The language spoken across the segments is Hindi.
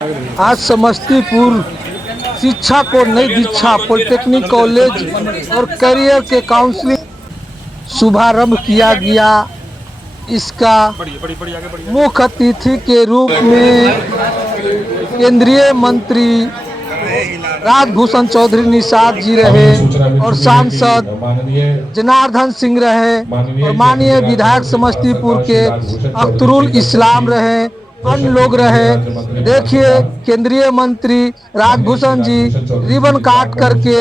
आज समस्तीपुर शिक्षा को नई दीक्षा पॉलिटेक्निक कॉलेज और करियर के काउंसलिंग शुभारंभ किया गया। इसका मुख्य अतिथि के रूप में केंद्रीय मंत्री राजभूषण चौधरी निषाद जी रहे और सांसद जनार्दन सिंह रहे और माननीय विधायक समस्तीपुर के अख्तरुल इस्लाम रहे, अन्य लोग रहे। देखिए, केंद्रीय मंत्री राजभूषण जी रिबन काट करके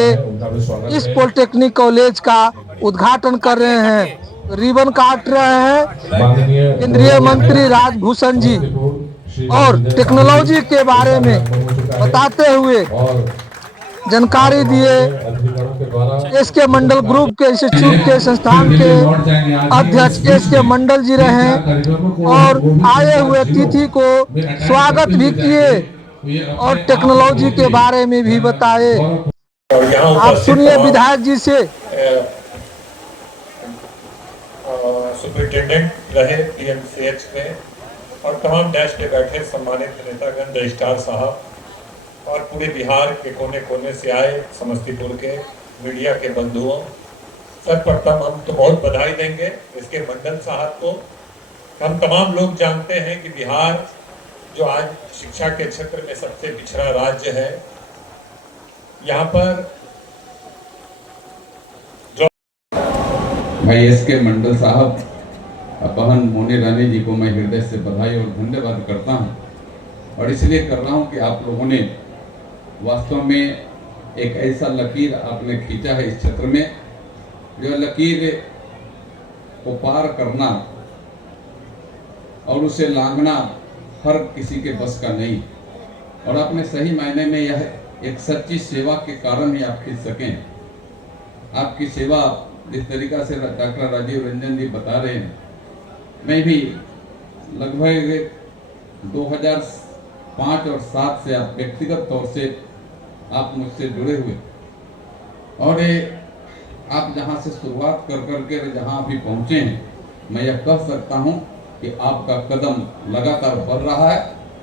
इस पॉलिटेक्निक कॉलेज का उद्घाटन कर रहे हैं। रिबन काट रहे हैं केंद्रीय मंत्री राजभूषण जी और टेक्नोलॉजी के बारे में बताते हुए जानकारी दिए। एसके मंडल ग्रुप के इंस्टीट्यूट के संस्थान के अध्यक्ष एसके मंडल जी रहे और आए हुए अतिथि को स्वागत भी किए और टेक्नोलॉजी के बारे में भी बताए। आप सुनिए विधायक जी से। सुपरिटेंडेंट रहे पीएमसीएच में और तमाम डैश पे बैठे सम्मानित नेतागण, रजिस्ट्रार साहब और पूरे बिहार के कोने कोने से आए समस्तीपुर के मीडिया के बंधुओं, सर्वप्रथम हम तो बहुत बधाई देंगे इसके मंडल साहब को। हम तमाम लोग जानते हैं कि बिहार जो आज शिक्षा के क्षेत्र में सबसे पिछड़ा राज्य है, यहाँ पर जो भाई एसके मंडल साहब, बहन मोनी रानी जी को मैं हृदय से बधाई और धन्यवाद करता हूँ। और इसलिए कर रहा हूँ कि आप लोगों ने वास्तव में एक ऐसा लकीर आपने खींचा है इस क्षेत्र में, जो लकीर को पार करना और उसे लांघना हर किसी के बस का नहीं। और आपने सही मायने में यह एक सच्ची सेवा के कारण ही आप खींच सकें। आपकी सेवा जिस तरीका से डॉक्टर राजीव रंजन जी बता रहे हैं, मैं भी लगभग 2005 और 7 से आप व्यक्तिगत तौर से आप मुझसे जुड़े हुए और आप जहां से शुरुआत कर करके जहां अभी पहुंचे हैं, मैं यह कह सकता हूं कि आपका कदम लगातार बढ़ रहा है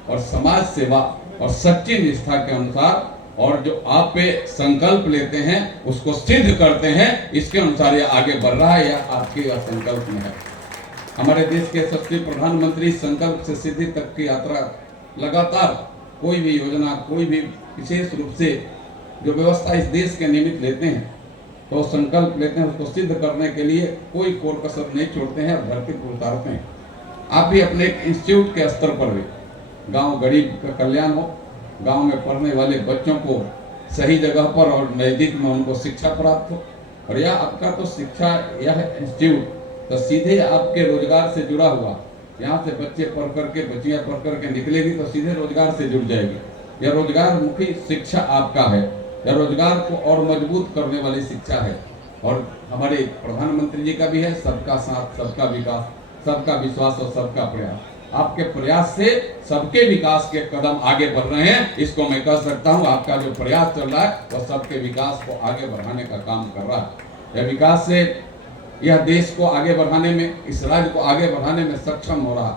और समाज सेवा और सच्ची निष्ठा के अनुसार और जो आप पे संकल्प लेते हैं उसको सिद्ध करते हैं, इसके अनुसार यह आगे बढ़ रहा है। यह आपके संकल्प में है। हमारे देश के यशस्वी प्रधानमंत्री संकल्प से सिद्धि तक की यात्रा लगातार कोई भी योजना, कोई भी विशेष रूप से जो व्यवस्था इस देश के निमित्त लेते हैं, तो संकल्प लेते हैं, उसको सिद्ध करने के लिए कोई कोर कसर नहीं छोड़ते हैं और धरती पर उतारते हैं। आप भी अपने एक इंस्टीट्यूट के स्तर पर भी गांव गरीब का कल्याण हो, गांव में पढ़ने वाले बच्चों को सही जगह पर और नज़दीक में उनको शिक्षा प्राप्त हो। और यह आपका तो शिक्षा, यह इंस्टीट्यूट तो सीधे आपके रोजगार से जुड़ा हुआ। यहाँ से बच्चे पढ़ करके, बच्चियाँ पढ़ करके निकलेगी तो सीधे रोजगार से जुड़ जाएगी। यह रोजगार मुखी शिक्षा आपका है, यह रोजगार को और मजबूत करने वाली शिक्षा है। और हमारे प्रधानमंत्री जी का भी है, सबका साथ, सबका विकास, सबका विश्वास और सबका प्रयास। आपके प्रयास से सबके विकास के कदम आगे बढ़ रहे हैं, इसको मैं कह सकता हूं। आपका जो प्रयास चल रहा है वह सबके विकास को आगे बढ़ाने का काम कर रहा है। यह विकास से यह देश को आगे बढ़ाने में, इस राज्य को आगे बढ़ाने में सक्षम हो रहा है।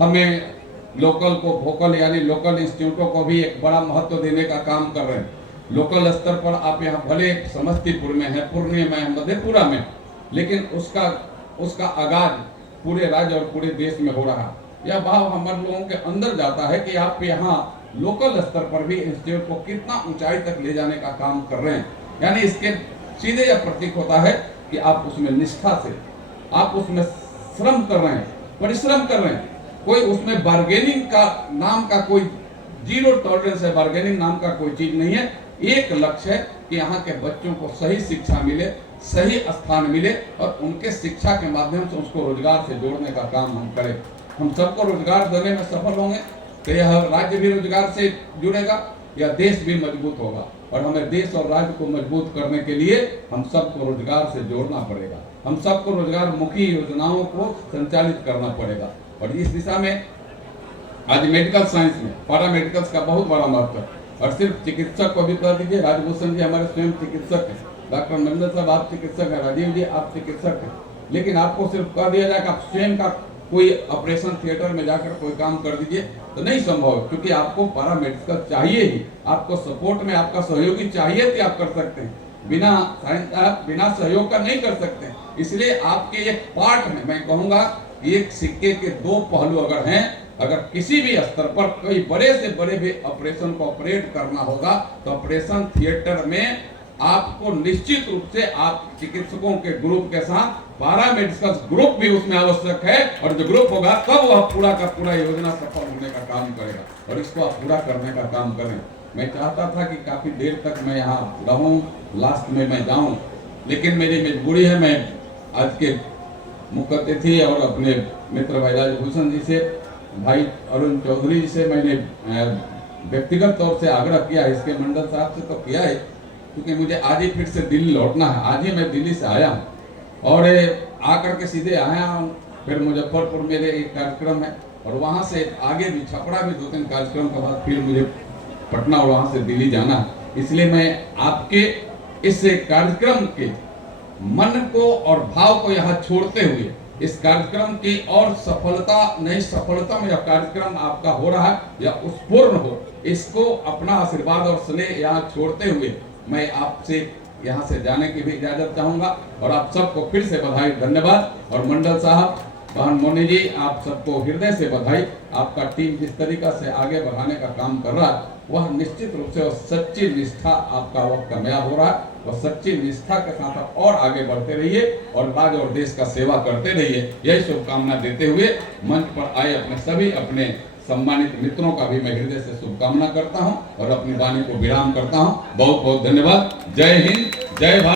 हमें लोकल को वोकल यानी लोकल इंस्टीट्यूटों को भी एक बड़ा महत्व देने का काम कर रहे हैं। लोकल स्तर पर आप यहाँ भले समस्तीपुर में है, पूर्णिया में है, मधेपुरा में, लेकिन उसका आगाज पूरे राज्य और पूरे देश में हो रहा है। यह भाव हमारे लोगों के अंदर जाता है कि आप यहाँ लोकल स्तर पर भी इंस्टीट्यूट को कितना ऊंचाई तक ले जाने का काम कर रहे हैं। यानी इसके सीधे यह प्रतीक होता है कि आप उसमें निष्ठा से, आप उसमें श्रम कर रहे हैं, परिश्रम कर रहे हैं। कोई उसमें बार्गेनिंग का नाम का कोई जीरो टॉलरेंस है, बार्गेनिंग नाम का कोई चीज नहीं है। एक लक्ष्य है कि यहाँ के बच्चों को सही शिक्षा मिले, सही स्थान मिले और उनके शिक्षा के माध्यम से उसको रोजगार से जोड़ने का काम हम करें। हम सबको रोजगार देने में सफल होंगे तो यह राज्य भी रोजगार से जुड़ेगा, यह देश भी मजबूत होगा। और हमें देश और राज्य को मजबूत करने के लिए हम सबको रोजगार से जोड़ना पड़ेगा। हम सबको रोजगार मुखी योजनाओं को संचालित करना पड़ेगा। और इस दिशा में आज मेडिकल साइंस में पैरा मेडिकल्स का बहुत बड़ा महत्व है। और सिर्फ चिकित्सक को भी कह दीजिए, राजभूषण जी हमारे स्वयं चिकित्सक हैं, डॉक्टर मंडल साहब आप चिकित्सक हैं, राजीव जी आप चिकित्सक हैं, लेकिन आपको सिर्फ कह दिया जाए कि आप स्वयं का कोई ऑपरेशन थिएटर में जाकर कोई काम कर दीजिए तो नहीं संभव, क्योंकि आपको पैरामेडिकल चाहिए ही, आपको सपोर्ट में आपका सहयोगी चाहिए कि आप कर सकते हैं, बिना सहयोग का नहीं कर सकते। इसलिए आपके एक पार्ट में मैं कहूंगा कि एक सिक्के के दो पहलू अगर हैं, अगर किसी भी स्तर पर कोई बड़े से बड़े भी ऑपरेशन को ऑपरेट करना होगा तो ऑपरेशन थिएटर में आपको निश्चित रूप से आप चिकित्सकों के ग्रुप के साथ पैरामेडिकल ग्रुप भी उसमें आवश्यक है, और जो ग्रुप होगा तब वह पूरा का पूरा योजना सफल होने का काम करेगा, और इसको आप पूरा करने का काम करें। मैं चाहता था कि काफी देर तक मैं यहाँ रहूं, लास्ट में मैं जाऊं, लेकिन मेरी मजबूरी है। मैं आज के मुख्य अतिथि और अपने मित्र भाई राजभूषण जी से, भाई अरुण चौधरी जी से मैंने व्यक्तिगत तौर से आग्रह किया है, इसके मंडल साहब से तो किया है, क्योंकि मुझे आज ही फिर से दिल्ली लौटना है। आज ही मैं दिल्ली से आया हूँ और आकर के सीधे आया हूँ, फिर मुजफ्फरपुर मेरे एक कार्यक्रम है, और वहाँ से आगे भी छपरा भी 2-3 कार्यक्रम के बाद फिर मुझे पटना और वहाँ से दिल्ली जाना है। इसलिए मैं आपके इस कार्यक्रम के मन को और भाव को यहाँ छोड़ते हुए इस कार्यक्रम की और सफलता नहीं सफलता में यह कार्यक्रम आपका हो रहा है या उत्पूर्ण हो, इसको अपना आशीर्वाद और स्नेह यहाँ छोड़ते हुए मैं आपसे यहाँ से जाने की भी इजाजत चाहूंगा, और आप सबको फिर से बधाई, धन्यवाद। और मंडल साहब, बहन मोनी जी, आप सबको हृदय से बधाई। आपका टीम जिस तरीका से आगे बढ़ाने का काम कर रहा है वह निश्चित रूप से सच्ची निष्ठा आपका वक्त कामयाब हो रहा है, और सच्ची निष्ठा के साथ आप और आगे बढ़ते रहिए और राज्य और देश का सेवा करते रहिए। यही शुभकामना देते हुए मंच पर आए अपने सभी अपने सम्मानित मित्रों का भी मैं हृदय से शुभकामना करता हूं और अपनी वाणी को विराम करता हूं। बहुत बहुत धन्यवाद। जय हिंद, जय भारत।